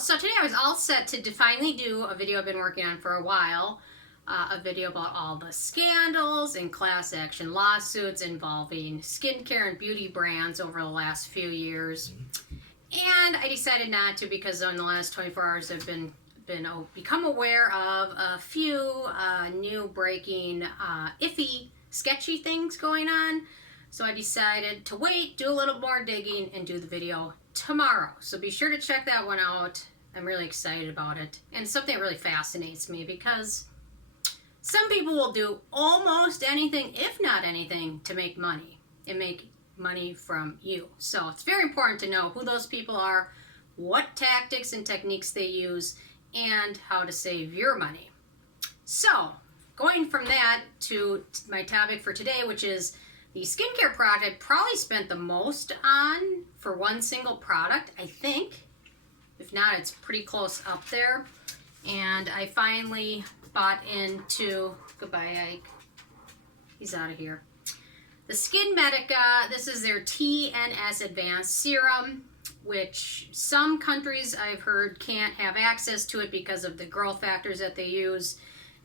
So today I was all set to finally do a video I've been working on for a while, a video about all the scandals and class action lawsuits involving skincare and beauty brands over the last few years. And I decided not to because in the last 24 hours I've become aware of a few new breaking iffy, sketchy things going on. So I decided to wait, do a little more digging, and do the video tomorrow. So be sure to check that one out. I'm really excited about it. And it's something that really fascinates me because some people will do almost anything, if not anything, to make money and make money from you. So it's very important to know who those people are, what tactics and techniques they use, and how to save your money. So going from that to my topic for today, which is the skincare product I probably spent the most on for one single product, I think. If not, it's pretty close up there. And I finally bought into, goodbye Ike, he's out of here. The SkinMedica, this is their TNS Advanced Serum, which some countries I've heard can't have access to it because of the growth factors that they use.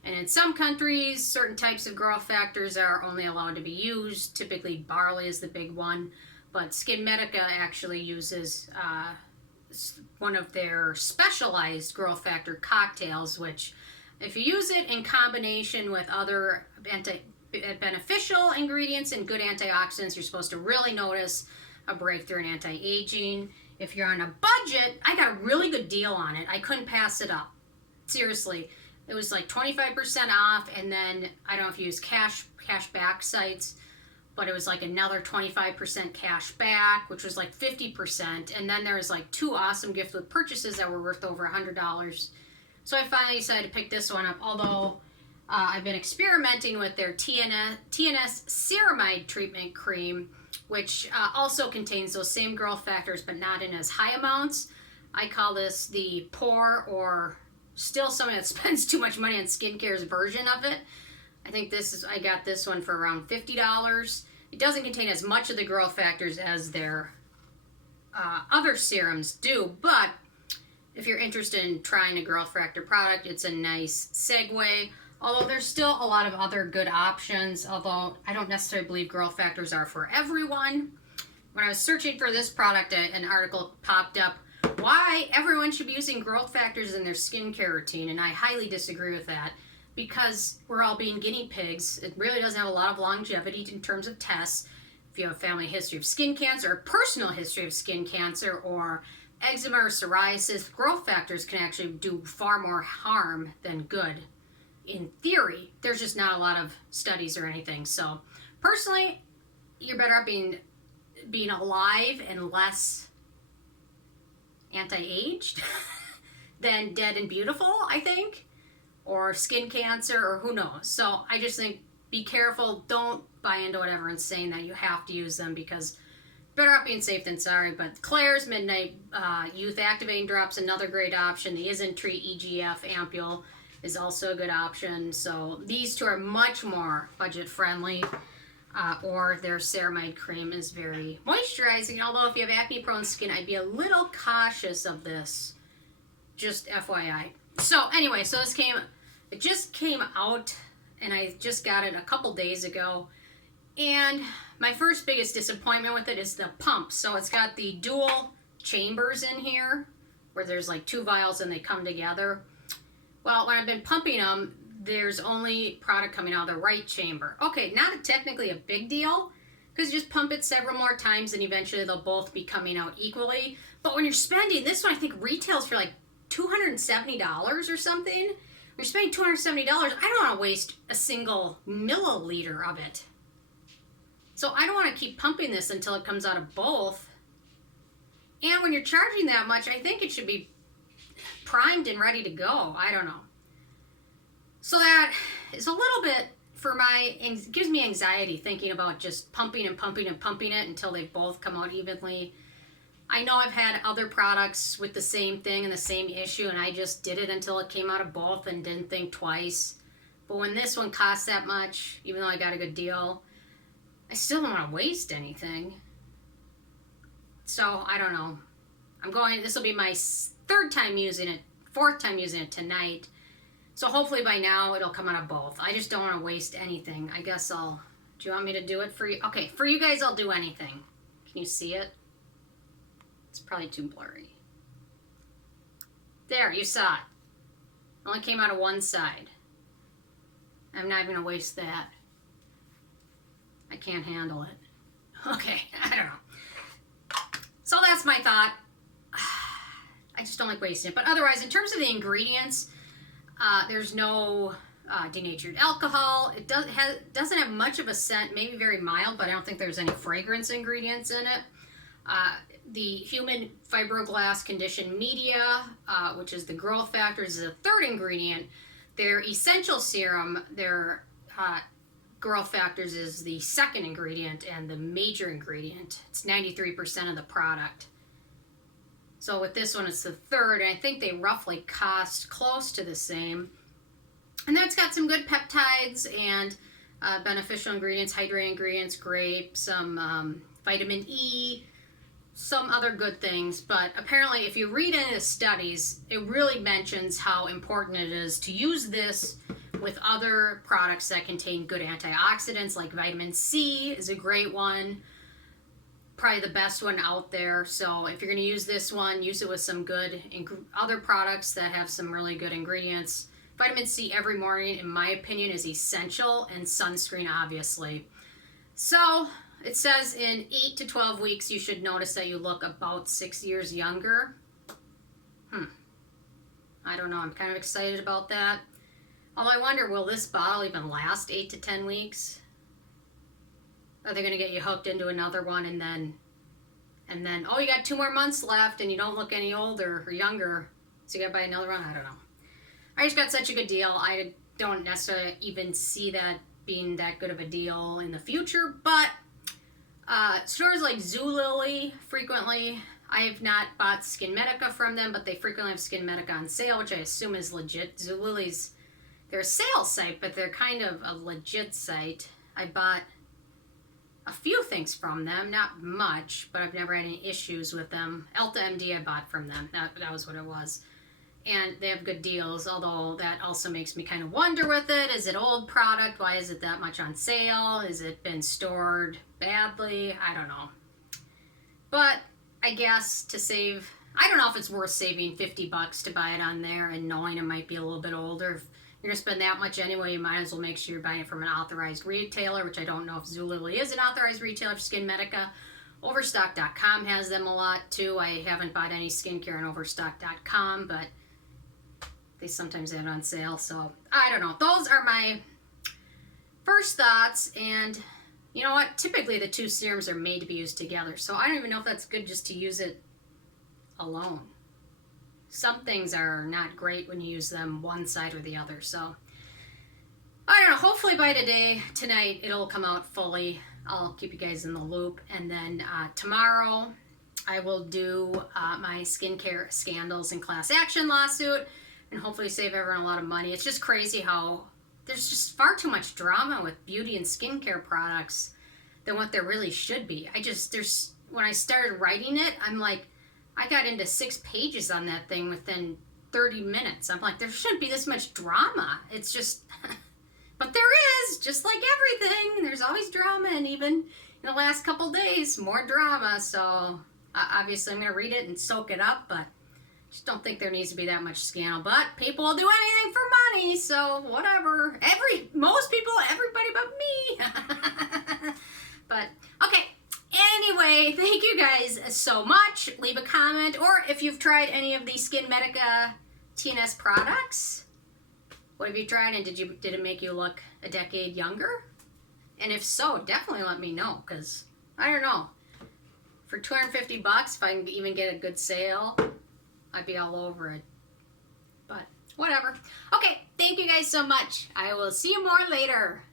And in some countries, certain types of growth factors are only allowed to be used. Typically, barley is the big one. But SkinMedica actually uses one of their specialized growth factor cocktails, which if you use it in combination with other beneficial ingredients and good antioxidants, you're supposed to really notice a breakthrough in anti-aging. If you're on a budget, I got a really good deal on it. I couldn't pass it up. Seriously. It was like 25% off, and then I don't know if you use cash back sites, but it was like another 25% cash back, which was like 50%. And then there was like two awesome gift with purchases that were worth over $100. So I finally decided to pick this one up, although I've been experimenting with their TNS Ceramide treatment cream, which also contains those same growth factors, but not in as high amounts. I call this the poor or still someone that spends too much money on skincare's version of it. I think I got this one for around $50. It doesn't contain as much of the growth factors as their other serums do, but if you're interested in trying a growth factor product, it's a nice segue. Although there's still a lot of other good options, although I don't necessarily believe growth factors are for everyone. When I was searching for this product, an article popped up, why everyone should be using growth factors in their skincare routine, and I highly disagree with that because we're all being guinea pigs. It really doesn't have a lot of longevity in terms of tests. If you have a family history of skin cancer, or personal history of skin cancer, or eczema or psoriasis, growth factors can actually do far more harm than good. In theory, there's just not a lot of studies or anything. So personally, you're better off being alive and less anti-aged than dead and beautiful, I think, or skin cancer, or who knows. So I just think be careful. Don't buy into whatever it's saying that you have to use them, because better off being safe than sorry. But Claire's Midnight Youth Activating Drops, another great option. The Isn't-Treat EGF Ampule is also a good option. So these two are much more budget friendly. Or their ceramide cream is very moisturizing. Although if you have acne-prone skin, I'd be a little cautious of this. Just FYI. So anyway, so it just came out, and I just got it a couple days ago. And my first biggest disappointment with it is the pump. So it's got the dual chambers in here, where there's like two vials and they come together. Well, when I've been pumping them, there's only product coming out of the right chamber. Okay, not technically a big deal, because you just pump it several more times and eventually they'll both be coming out equally. But when you're spending, this one I think retails for like $270 or something. When you're spending $270, I don't want to waste a single milliliter of it. So I don't want to keep pumping this until it comes out of both. And when you're charging that much, I think it should be primed and ready to go. I don't know. So that is a little bit gives me anxiety thinking about just pumping and pumping and pumping it until they both come out evenly. I know I've had other products with the same thing and the same issue, and I just did it until it came out of both and didn't think twice. But when this one costs that much, even though I got a good deal, I still don't want to waste anything. So I don't know. this will be my third time using it, fourth time using it tonight. So hopefully by now it'll come out of both. I just don't want to waste anything. I guess do you want me to do it for you? Okay, for you guys, I'll do anything. Can you see it? It's probably too blurry. There, you saw it. Only came out of one side. I'm not even going to waste that. I can't handle it. Okay, I don't know. So that's my thought. I just don't like wasting it. But otherwise, in terms of the ingredients, there's no denatured alcohol. It doesn't have much of a scent, maybe very mild, but I don't think there's any fragrance ingredients in it. The human fibroblast condition media, which is the growth factors, is the third ingredient. Their essential serum, their growth factors, is the second ingredient and the major ingredient. It's 93% of the product. So with this one, it's the third, and I think they roughly cost close to the same. And then it's got some good peptides and beneficial ingredients, hydrating ingredients, grape, some vitamin E, some other good things. But apparently, if you read into the studies, it really mentions how important it is to use this with other products that contain good antioxidants, like vitamin C is a great one. Probably the best one out there. So if you're going to use this one, use it with some good other products that have some really good ingredients. Vitamin C every morning, in my opinion, is essential, and sunscreen, obviously. So it says in 8 to 12 weeks, you should notice that you look about 6 years younger. I don't know. I'm kind of excited about that. Although I wonder, will this bottle even last 8 to 10 weeks? Are they going to get you hooked into another one and then, oh, you got 2 more months left and you don't look any older or younger, so you got to buy another one? I don't know. I just got such a good deal. I don't necessarily even see that being that good of a deal in the future, but stores like Zulily frequently, I have not bought SkinMedica from them, but they frequently have SkinMedica on sale, which I assume is legit. Zulily's, they're a sales site, but they're kind of a legit site. I bought a few things from them, not much, but I've never had any issues with them. Elta MD I bought from them. That was what it was. And they have good deals, although that also makes me kind of wonder with it. Is it old product? Why is it that much on sale? Has it been stored badly? I don't know. But I guess to save, I don't know if it's worth saving $50 to buy it on there and knowing it might be a little bit older. If you're going to spend that much anyway, you might as well make sure you're buying it from an authorized retailer, which I don't know if Zulily is an authorized retailer for SkinMedica. Overstock.com has them a lot too. I haven't bought any skincare on Overstock.com, but they sometimes have it on sale, so I don't know. Those are my first thoughts, and you know what? Typically the two serums are made to be used together, so I don't even know if that's good just to use it alone. Some things are not great when you use them one side or the other, so I don't know. Hopefully by tonight, it'll come out fully. I'll keep you guys in the loop, and then tomorrow I will do my skincare scandals and class action lawsuit, and hopefully save everyone a lot of money. It's just crazy how there's just far too much drama with beauty and skincare products than what there really should be. When I started writing it, I'm like, I got into 6 pages on that thing within 30 minutes. I'm like, there shouldn't be this much drama. It's just, but there is, just like everything. There's always drama, and even in the last couple days, more drama. So obviously I'm going to read it and soak it up, but just don't think there needs to be that much scandal. But people will do anything for money, so whatever. Most people, everybody but me. But okay. Anyway, thank you guys so much. Leave a comment, or if you've tried any of the SkinMedica TNS products, what have you tried, and did it make you look a decade younger? And if so, definitely let me know, because I don't know. For $250, if I can even get a good sale, I'd be all over it. But whatever. Okay, thank you guys so much. I will see you more later.